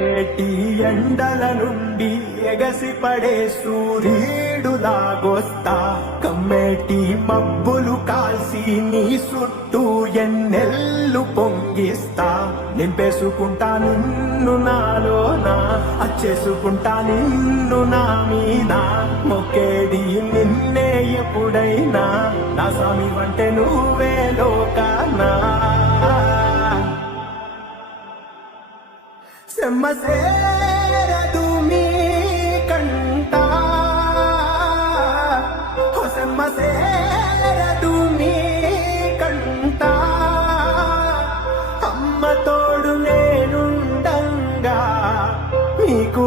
నేటి ఎండల నుండి ఎగసిపడే సూర్యుడులాగొస్తా కమ్మేటి మబ్బులు కాల్సి నీ చుట్టూ ఎన్నెల్లు పొంగిస్తా నింపేసుకుంటా నిన్ను నాలోనా అచ్చేసుకుంటా నిన్ను నా మీద మొక్కేది నిన్నే ఎప్పుడైనా నా స్వామి వంటే నువ్వే లోకానా సెమ్మసేరదు మీ కంట సెమ్మసేరదు మీ కంట అమ్మ తోడు నేనుండంగా నీకు